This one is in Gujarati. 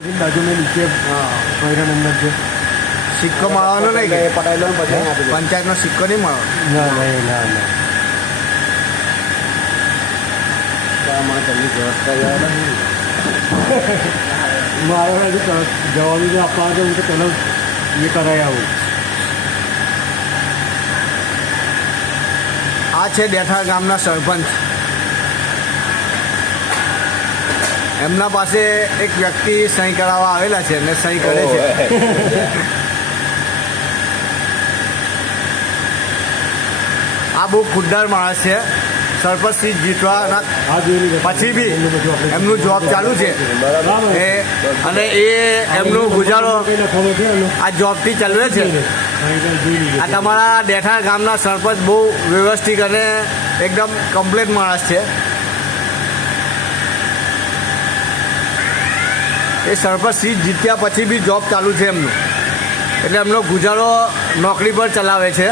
बाजू में नीचे पैरा नंबर છે સિક્કો મળવાનો નહીં કે પટાયેલો પછી આપી દે. પંચાયતનો સિક્કો નહીં મળો. ના ના ત્યાં મને તેમની વ્યવસ્થા યાર મારે હજુ જવાનું જો આપવા તો હું તો પહેલાં એ કરાવી આવું. આ છે ડેઠા ગામના સરપંચ. એમના પાસે એક વ્યક્તિ સહી કરાવવા આવેલા છે અને સહી કરે છે. આ બહુ ખુદદાર માણસ છે. સરપંચ સીટ જીતવાના આ જોયેલી પછી બી એમનું જોબ ચાલુ છે બરાબર અને એ એમનું ગુજારો લખવાનું છે એનો આ જોબથી ચાલવે છે. આ તમારા ડેઠા ગામના સરપંચ બહુ વ્યવસ્થિત અને એકદમ કમ્પ્લીટ માણસ છે. એ સરપંચ સીટ જીત્યા પછી બી જોબ ચાલુ છે એમનું, એટલે એમનો ગુજારો નોકરી પર ચલાવે છે.